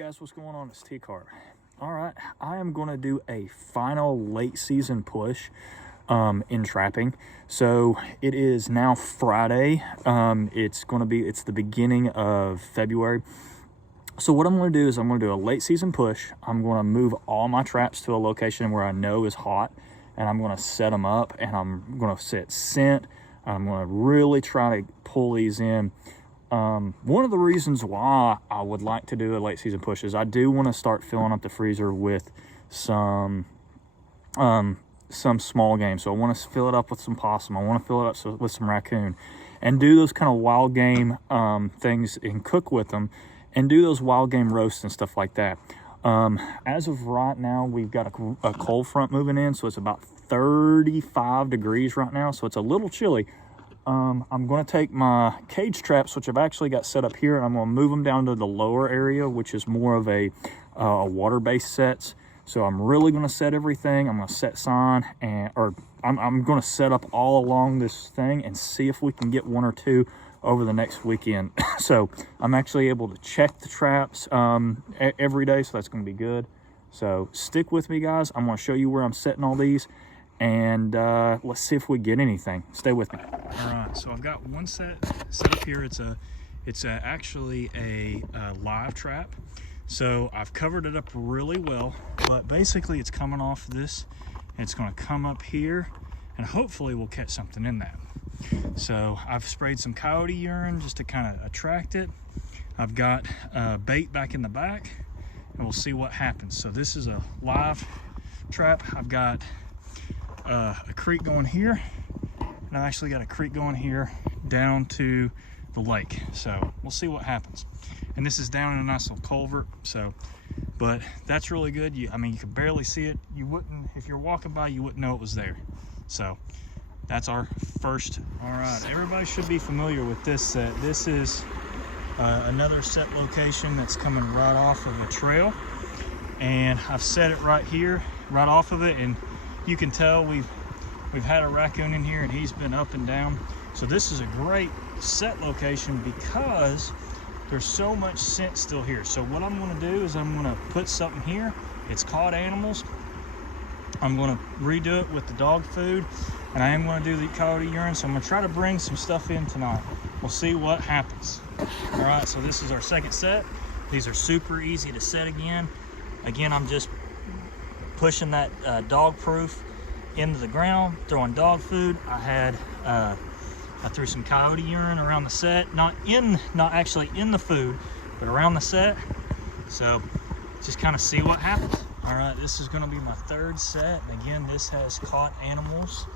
Guys, what's going on? It's Tcarp. All right, I am going to do a final late season push in trapping. So it is now Friday. It's the beginning of February. So what I'm going to do is I'm going to do a late season push. I'm going to move all my traps to a location where I know is hot, and I'm going to set them up, and I'm going to set scent. I'm going to really try to pull these in. One of the reasons why I would like to do a late season push is I do want to start filling up the freezer with some small game. So I want to fill it up with some possum. I want to fill it up with some raccoon, and do those kind of wild game things and cook with them, and do those wild game roasts and stuff like that. As of right now, we've got a cold front moving in, so it's about 35 degrees right now, so it's a little chilly. I'm going to take my cage traps, which I've actually got set up here, and I'm going to move them down to the lower area, which is more of a water-based sets. So I'm really going to set everything. I'm going to set sign, I'm going to set up all along this thing and see if we can get one or two over the next weekend. So I'm actually able to check the traps every day, so that's going to be good. So stick with me, guys. I'm going to show you where I'm setting all these, and let's see if we get anything. Stay with me. All right, so I've got one set up here. It's actually a live trap. So I've covered it up really well, but basically it's coming off this, and it's going to come up here, and hopefully we'll catch something in that. So I've sprayed some coyote urine just to kind of attract it. I've got bait back in the back, and we'll see what happens. So this is a live trap. I've got a creek going here, and I actually got a creek going here down to the lake. So we'll see what happens. And this is down in a nice little culvert, but that's really good. I mean, you can barely see it. You wouldn't, if you're walking by, you wouldn't know it was there. So that's our first. All right, everybody should be familiar with this set. This is another set location that's coming right off of a trail, and I've set it right here, right off of it, and you can tell we've had a raccoon in here, and he's been up and down. So this is a great set location because there's so much scent still here. So what I'm going to do is I'm going to put something here. It's caught animals. I'm going to redo it with the dog food, and I am going to do the coyote urine. So I'm going to try to bring some stuff in tonight. We'll see what happens. All right, so this is our second set. These are super easy to set again. Again, I'm just pushing that dog proof into the ground, throwing dog food. I threw some coyote urine around the set, not actually in the food, but around the set. So just kind of see what happens. All right, this is going to be my third set, and again, this has caught animals.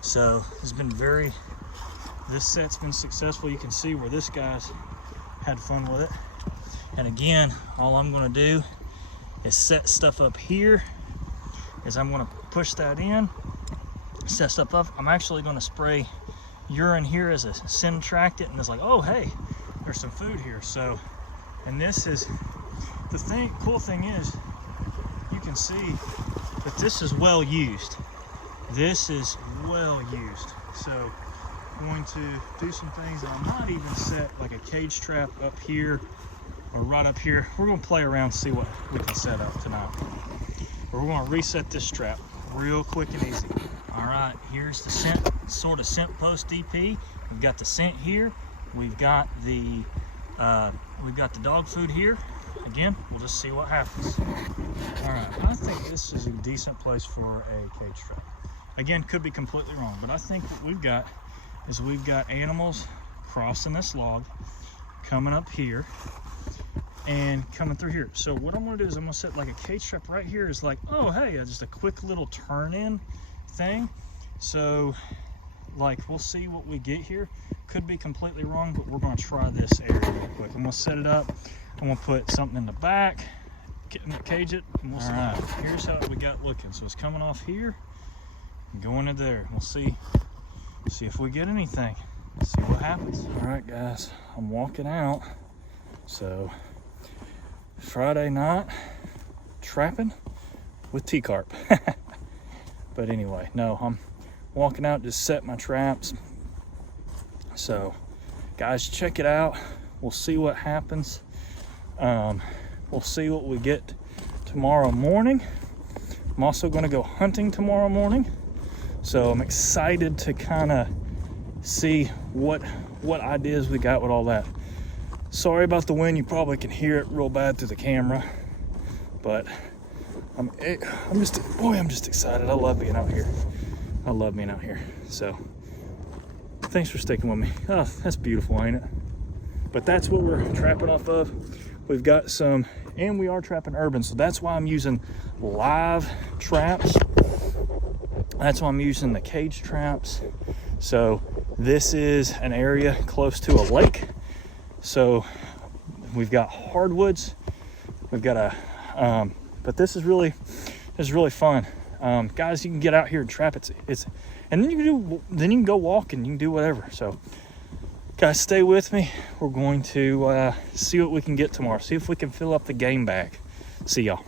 So this set's been successful. You can see where this guy's had fun with it. And again, all I'm going to do is set stuff up here. I'm going to push that in, set stuff up. I'm actually going to spray urine here as a scent attractant, and it's like, oh hey, there's some food here. So, and this is the thing. Cool thing is, you can see that this is well used. This is well used. So I'm going to do some things, and I'm not even set like a cage trap up here or right up here. We're going to play around, see what we can set up tonight. But we're going to reset this trap real quick and easy. All right, here's the scent, sort of scent post DP. We've got the scent here. We've got the dog food here. Again, we'll just see what happens. All right, I think this is a decent place for a cage trap. Again, could be completely wrong, but I think what we've got is we've got animals crossing this log, coming up here, and coming through here. So what I'm going to do is I'm going to set like a cage trap right here. Is like, oh hey, just a quick little turn in thing. So like, we'll see what we get here. Could be completely wrong, but we're going to try this area real quick. I'm going to set it up. I'm going to put something in the back, cage it, and we'll see. All right, here's how we got looking. So it's coming off here and going in there. We'll see if we get anything. See what happens. All right guys, I'm walking out. So Friday night trapping with Tcarp. But anyway, no, I'm walking out, just set my traps. So guys, check it out. We'll see what happens. we'll see what we get tomorrow morning. I'm also going to go hunting tomorrow morning, so I'm excited to kind of see what ideas we got with all that. Sorry about the wind. You probably can hear it real bad through the camera, but I'm just excited. I love being out here. So thanks for sticking with me. Oh, that's beautiful, ain't it? But that's what we're trapping off of. We've got some, and we are trapping urban, so that's why I'm using live traps. That's why I'm using the cage traps. So this is an area close to a lake. So we've got hardwoods. We've got but this is really fun. Guys, you can get out here and trap. It's and then you can go walk and you can do whatever. So guys, stay with me. We're going to see what we can get tomorrow. See if we can fill up the game bag. See y'all.